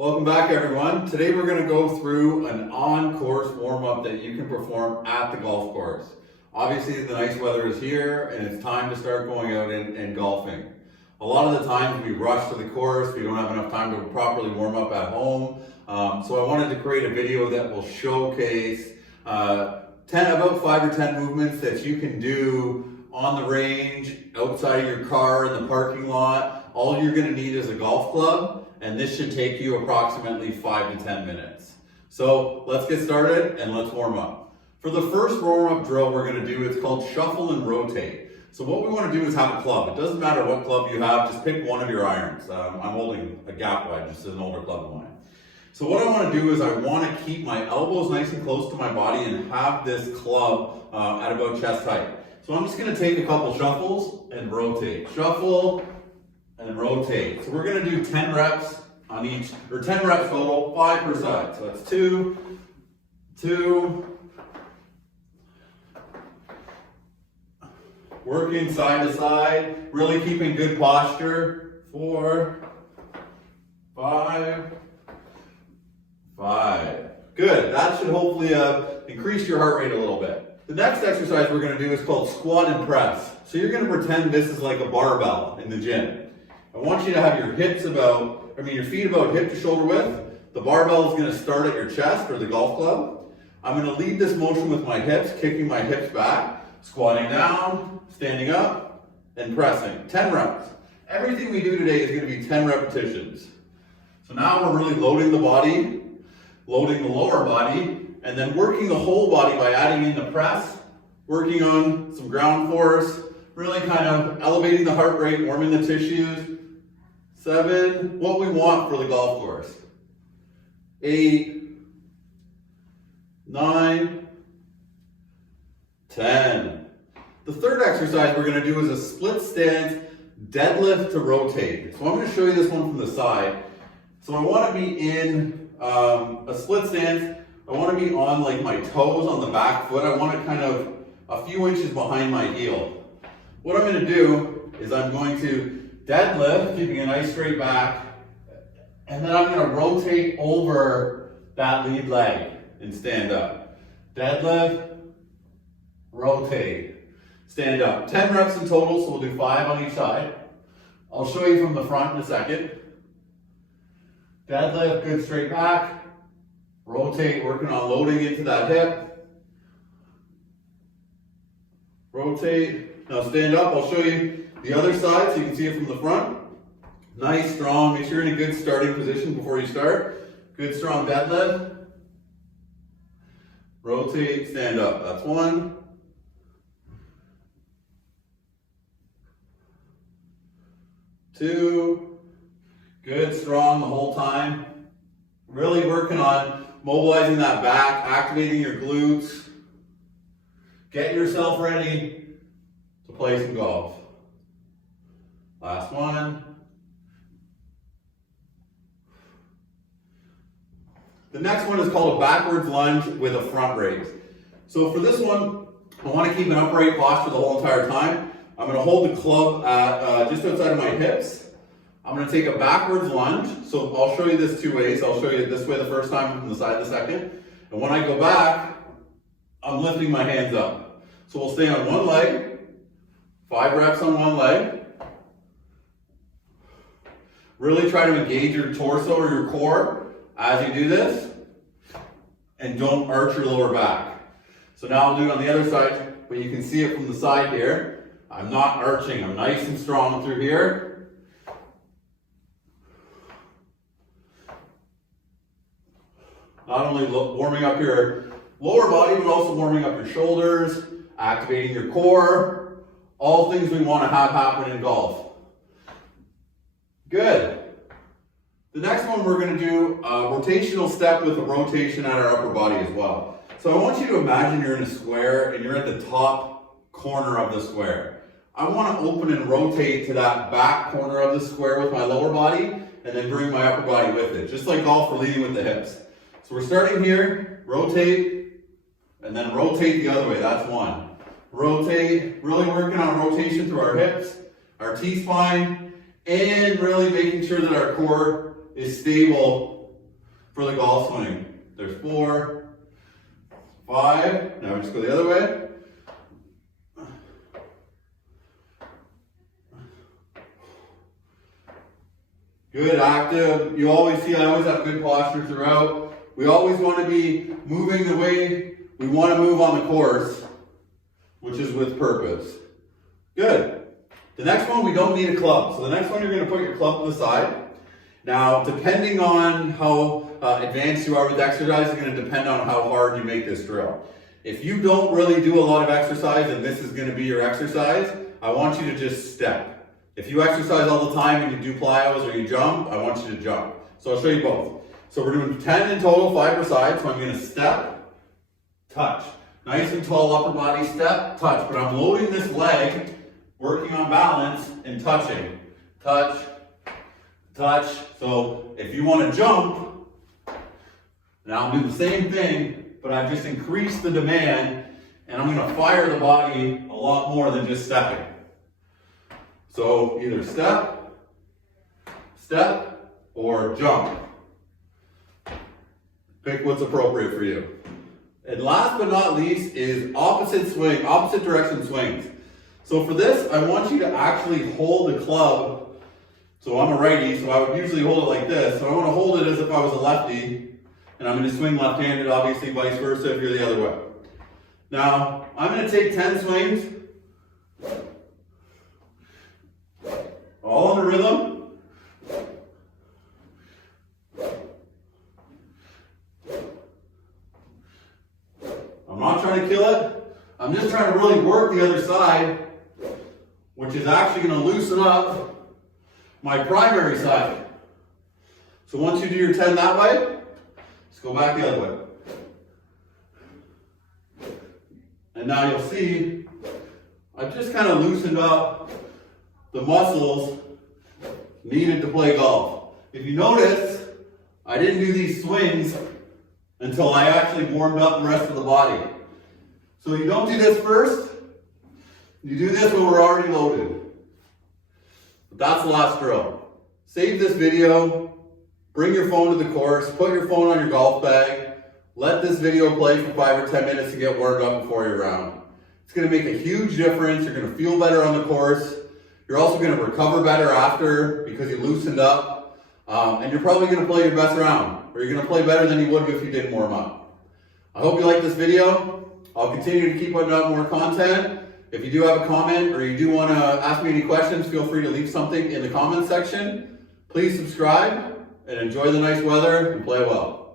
Welcome back, everyone. Today we're going to go through an on-course warm-up that you can perform at the golf course. Obviously, the nice weather is here and it's time to start going out and golfing. A lot of the times we rush to the course, we don't have enough time to properly warm up at home. So I wanted to create a video that will showcase about 5 or 10 movements that you can do on the range, outside of your car, in the parking lot. All you're going to need is a golf club, and this should take you approximately 5 to 10 minutes. So let's get started and let's warm up. For the first warm-up drill we're going to do, it's called shuffle and rotate. So what we want to do is have a club. It doesn't matter what club you have, just pick one of your irons. I'm holding a gap wedge, this is an older club of mine. So what I want to do is I want to keep my elbows nice and close to my body and have this club at about chest height. So I'm just going to take a couple shuffles and rotate. Shuffle and rotate. So we're going to do 10 reps on each, or 10 reps total, 5 per side. So that's 2, 2, working side to side, really keeping good posture. 4, 5, 5. Good. That should hopefully increase your heart rate a little bit. The next exercise we're going to do is called squat and press. So you're going to pretend this is like a barbell in the gym. I want you to have your your feet about hip to shoulder width. The barbell is going to start at your chest or the golf club. I'm going to lead this motion with my hips, kicking my hips back, squatting down, standing up, and pressing. 10 reps. Everything we do today is going to be 10 repetitions. So now we're really loading the body, loading the lower body, and then working the whole body by adding in the press, working on some ground force, really kind of elevating the heart rate, warming the tissues. 7, what we want for the golf course. 8, 9, 10. The third exercise we're going to do is a split stance deadlift to rotate. So I'm going to show you this one from the side. So I want to be in a split stance. I want to be on like my toes on the back foot. I want it kind of a few inches behind my heel. What I'm going to do is I'm going to deadlift, keeping a nice straight back, and then I'm going to rotate over that lead leg and stand up. Deadlift, rotate, stand up. 10 reps in total, so we'll do 5 on each side. I'll show you from the front in a second. Deadlift, good straight back. Rotate, working on loading into that hip. Rotate. Now stand up, I'll show you the other side so you can see it from the front. Nice, strong, make sure you're in a good starting position before you start. Good, strong deadlift. Rotate, stand up. That's 1. 2. Good, strong the whole time. Really working on mobilizing that back, activating your glutes. Getting yourself ready to play some golf. Last one. The next one is called a backwards lunge with a front raise. So for this one, I want to keep an upright posture the whole entire time. I'm going to hold the club at just outside of my hips. I'm going to take a backwards lunge. So I'll show you this 2 ways. I'll show you this way the first time and the side the second. And when I go back, I'm lifting my hands up. So we'll stay on one leg, 5 reps on one leg. Really try to engage your torso or your core as you do this. And don't arch your lower back. So now I'll do it on the other side, but you can see it from the side here. I'm not arching, I'm nice and strong through here. Not only warming up your lower body, but also warming up your shoulders, activating your core. All things we want to have happen in golf. Good. The next one we're going to do a rotational step with a rotation at our upper body as well. So I want you to imagine you're in a square and you're at the top corner of the square. I want to open and rotate to that back corner of the square with my lower body and then bring my upper body with it. Just like golf, we're leading with the hips. So we're starting here, rotate, and then rotate the other way. That's 1. Rotate, really working on rotation through our hips, our T-spine, and really making sure that our core is stable for the golf swing. There's 4, 5. Now we just go the other way. Good, active. You always see I always have good posture throughout. We always want to be moving the way we want to move on the course, which is with purpose. Good. The next one, we don't need a club. So the next one, you're going to put your club to the side. Now, depending on how advanced you are with exercise, is going to depend on how hard you make this drill. If you don't really do a lot of exercise and this is going to be your exercise, I want you to just step. If you exercise all the time and you do plyos or you jump, I want you to jump. So I'll show you both. So we're doing 10 in total, 5 per side. So I'm going to step, touch. Nice and tall upper body step, touch. But I'm loading this leg, working on balance and touching. Touch, touch. So if you want to jump, now I'll do the same thing, but I've just increased the demand and I'm going to fire the body a lot more than just stepping. So either step, step, or jump. Pick what's appropriate for you. And last but not least is opposite swing, opposite direction swings. So for this, I want you to actually hold the club. So I'm a righty, so I would usually hold it like this. So I want to hold it as if I was a lefty, and I'm going to swing left-handed, obviously vice versa if you're the other way. Now, I'm going to take 10 swings, all in a rhythm. I'm not trying to kill it. I'm just trying to really work the other side, which is actually going to loosen up my primary side. So once you do your 10 that way, just go back the other way. And now you'll see I've just kind of loosened up the muscles needed to play golf. If you notice, I didn't do these swings until I actually warmed up the rest of the body. So you don't do this first, you do this when we're already loaded. But that's the last drill. Save this video, bring your phone to the course, put your phone on your golf bag, let this video play for 5 or 10 minutes to get warmed up before your round. It's going to make a huge difference. You're going to feel better on the course. You're also going to recover better after because you loosened up. And you're probably going to play your best round, or you're going to play better than you would if you didn't warm up. I hope you like this video. I'll continue to keep putting out more content. If you do have a comment or you do want to ask me any questions, feel free to leave something in the comment section. Please subscribe and enjoy the nice weather and play well.